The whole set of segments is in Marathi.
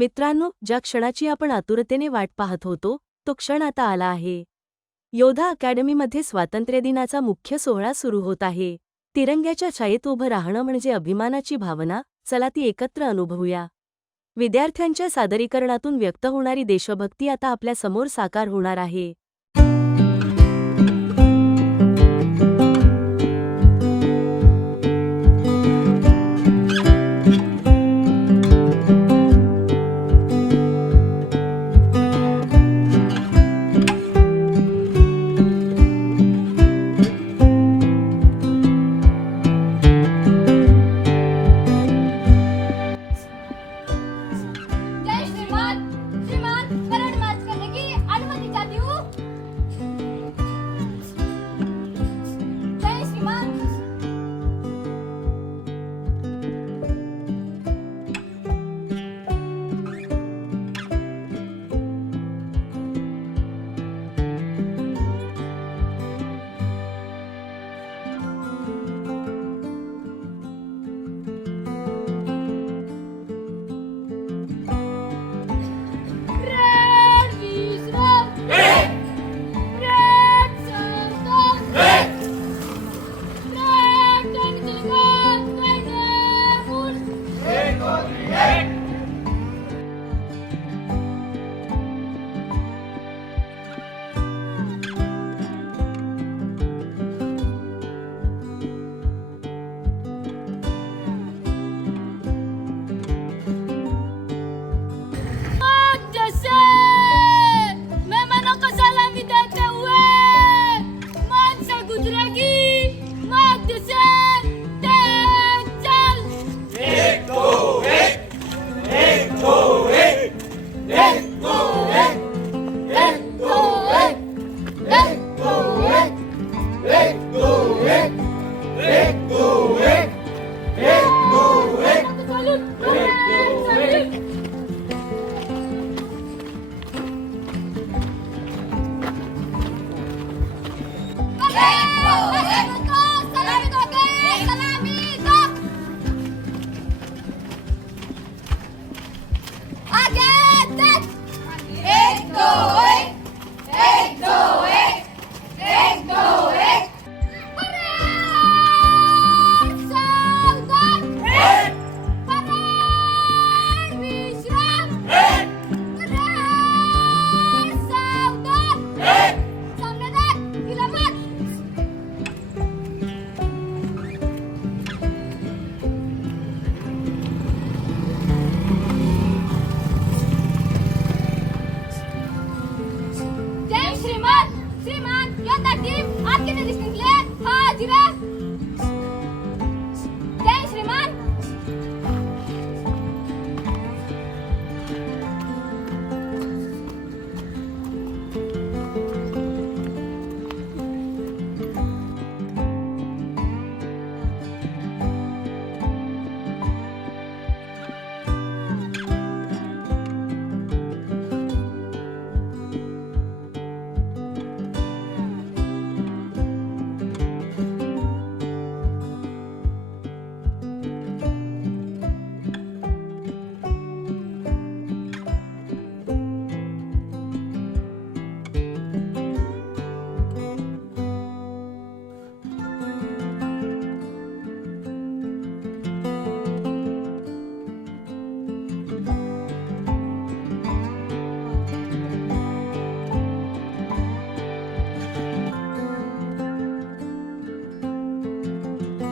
मित्रांनो ज्या क्षणाची आपण आतुरतेने वाट पाहत होतो तो क्षण आता आला आहे. योधा अकॅडमीमध्ये स्वातंत्र्यदिनाचा मुख्य सोहळा सुरू होत आहे. तिरंग्याच्या छायेत उभं राहणं म्हणजे अभिमानाची भावना चला ती एकत्र अनुभवूया. विद्यार्थ्यांच्या सादरीकरणातून व्यक्त होणारी देशभक्ती आता आपल्यासमोर साकार होणार आहे.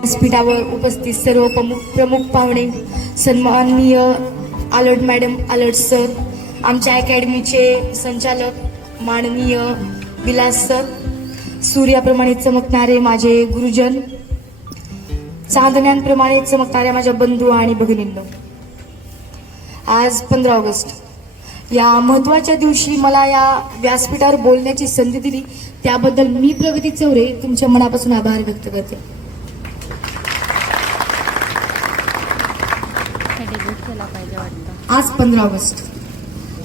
व्यासपीठावर उपस्थित सर्व प्रमुख प्रमुख पाहुणे सन्माननीय आलट मॅडम आलट सर आमच्या अकॅडमीचे संचालक माननीय विलास सर सूर्याप्रमाणे चमकणारे माझे गुरुजन चांदण्यांप्रमाणे चमकणाऱ्या माझ्या बंधू आणि भगिनींनो. आज पंधरा ऑगस्ट. या महत्त्वाच्या दिवशी मला या व्यासपीठावर बोलण्याची संधी दिली. त्याबद्दल मी प्रगती चौरे तुमच्या मनापासून आभार व्यक्त करते. आज पंधरा ऑगस्ट.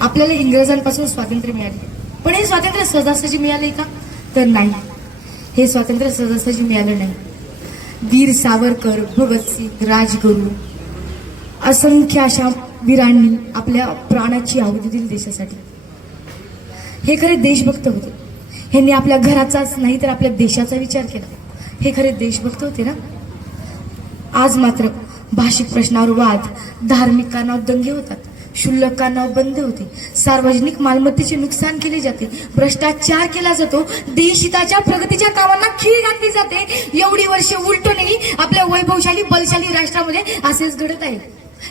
आपल्याला इंग्रजांपासून स्वातंत्र्य मिळाले. पण हे स्वातंत्र्य सहजासहजी मिळाले का? तर नाही. हे स्वातंत्र्य सहजासहजी मिळालं नाही. वीर सावरकर भगतसिंग राजगुरू असंख्य अशा वीरांनी आपल्या प्राणाची आहुती दिली देशासाठी. हे खरे देशभक्त होते. ह्यांनी आपल्या घराचाच नाही तर आपल्या देशाचा विचार केला. हे खरे देशभक्त होते ना? आज मात्र भाषिक प्रश्नावर वाद धार्मिक कारणावर दंगे होतात क्षुल्लक कारणावर बंद होते सार्वजनिक मालमत्तेचे नुकसान केले जाते भ्रष्टाचार केला जातो देशहिताच्या प्रगतीच्या कामांना खीळ घातली जाते. एवढी वर्षे उलटूनही आपल्या वैभवशाली बलशाली राष्ट्रामध्ये असेच घडत आहे.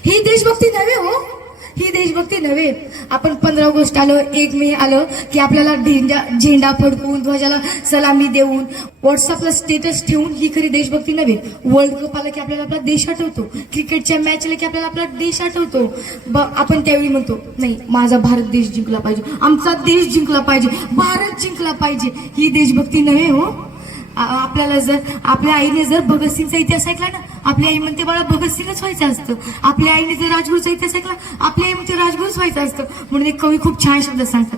ही देशभक्ती नव्हे हो. ही देशभक्ती नव्हे. आपण पंधरा ऑगस्ट आलं एक मे आलं की आपल्याला झेंडा झेंडा फडकून ध्वजाला सलामी देऊन व्हॉट्सअपला स्टेटस ठेवून ही खरी देशभक्ती नव्हे. वर्ल्ड कप आला की आपल्याला आपला देश आठवतो. क्रिकेटच्या मॅचला की आपल्याला आपला देश आठवतो. ब- आपण त्यावेळी म्हणतो नाही माझा भारत देश जिंकला पाहिजे. आमचा देश जिंकला पाहिजे. भारत जिंकला पाहिजे. ही देशभक्ती नव्हे हो. आपल्याला जर आपल्या आईने जर भगतसिंगचा इतिहास ऐकला ना आपली आई म्हणते बाळा भगतसिंगच व्हायचं असतं. आपल्या आईने जर राजगुरूचा इतिहास ऐकला आपली आई म्हणते राजगुरूच व्हायचं असतं. म्हणून एक कवी खूप छान शब्द सांगतात.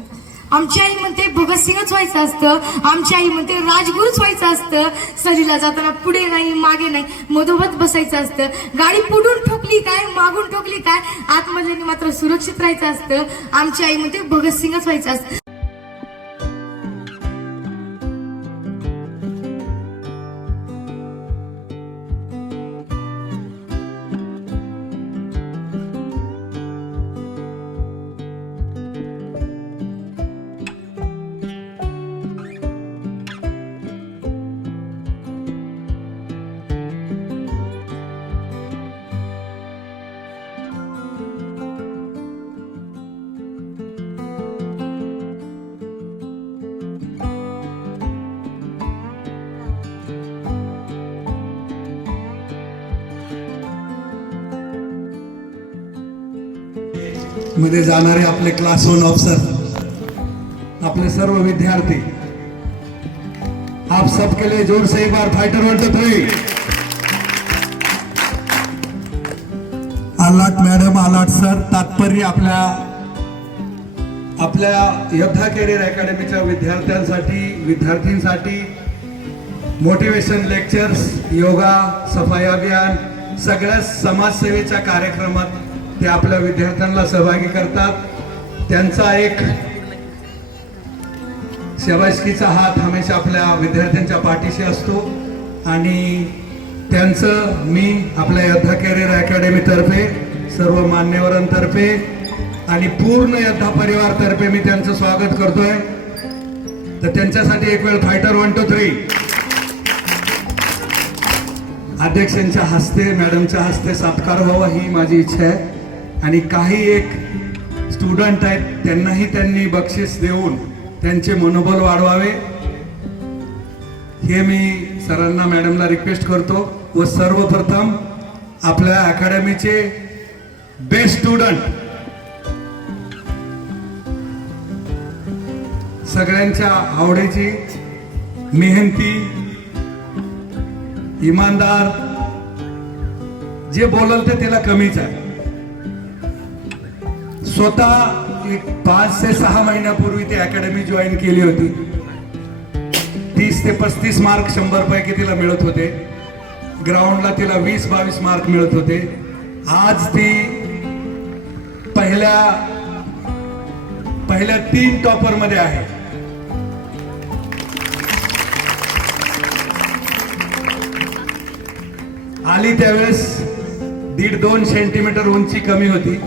आमची आई म्हणते भगतसिंगच व्हायचं असतं. आमची आई म्हणते राजगुरूच व्हायचं असतं. सरीला जाताना पुढे नाही मागे नाही मधोमध बसायचं असतं. गाडी पुढून ठोकली काय मागून ठोकली काय आतमधल्याने मात्र सुरक्षित राहायचं असतं. आमची आई म्हणते भगतसिंगच व्हायचं असतं. मध्ये जाणारे आपले क्लास वन ऑफिसर आपले सर्व विद्यार्थी. आप सबके लिए जोर से एक बार फाइटर वन टू थ्री आलाट मॅडम आलाट सर तात्पर्य आपल्या आपल्या योद्धा कॅरियर अकॅडमीच्या विद्यार्थ्यांसाठी विद्यार्थींसाठी मोटिवेशन लेक्चर्स योगा सफाई अभियान सगळ्या समाजसेवेच्या कार्यक्रमात ते आपल्या विद्यार्थ्यांना सहभागी करतात. त्यांचा एक शबासकीचा हात हमेशा आपल्या विद्यार्थ्यांच्या पाठीशी असतो. आणि त्यांचं मी आपल्या योद्धा कॅरियर अकॅडमीतर्फे सर्व मान्यवरांतर्फे आणि पूर्ण योद्धा परिवारतर्फे मी त्यांचं स्वागत करतोय. तर त्यांच्यासाठी एक वेळ फायटर वन टू थ्री. अध्यक्षांच्या हस्ते मॅडमच्या हस्ते सत्कार व्हावा ही माझी इच्छा आहे. आणि काही एक स्टुडंट आहेत त्यांनाही त्यांनी बक्षीस देऊन त्यांचे मनोबल वाढवावे. हे मी सरांना मॅडमला रिक्वेस्ट करतो व सर्वप्रथम आपल्या अकॅडमीचे बेस्ट स्टुडंट सगळ्यांच्या आवडीची मेहनती इमानदार जे बोलल ते त्याला कमीच आहे. स्वतः एक पाच ते सहा महिन्यापूर्वी ती अकॅडमी जॉईन केली होती. तीस ते पस्तीस मार्क शंभर पैकी तिला मिळत होते. ग्राउंडला तिला वीस बावीस मार्क मिळत होते. आज ती पहिल्या पहिल्या तीन टॉपरमध्ये आहे. आली त्यावेळेस दीड दोन सेंटीमीटर उंची कमी होती.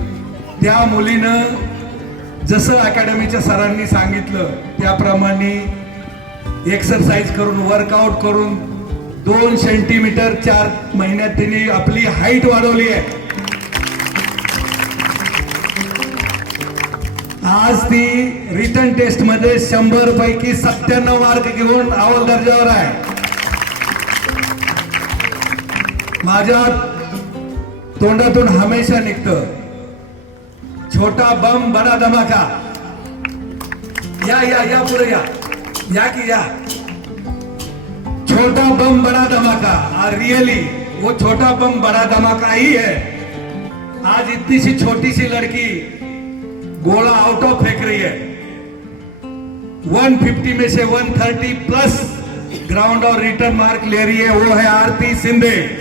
त्या मुलीनं जसं अकॅडमीच्या सरांनी सांगितलं त्याप्रमाणे एक्सरसाइज करून वर्कआउट करून दोन सेंटीमीटर चार महिन्यात तिने आपली हाईट वाढवली आहे. आज ती रिटर्न टेस्टमध्ये शंभर पैकी सत्त्याण्णव मार्क घेऊन अव्वल दर्जावर आहे. माझ्या तोंडातून हमेशा निघतं. छोटा बम बडा धमाका। या या या पुढे या। या की या। छोटा बम बड़ा धमाका। और रियली वो छोटा बम बड़ा धमाका ही है। आज इतनी सी छोटी सी लड़की गोला आउट ऑफ़ फेंक रही है। 150 में से 130 प्लस ग्राउंड और रिटर्न मार्क ले रही है। वो है आरती सिंधे।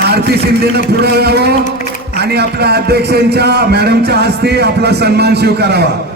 आरती शिंदेनं पुढे यावं आणि आपल्या अध्यक्षांच्या मॅडमच्या हस्ते आपला सन्मान स्वीकारावा.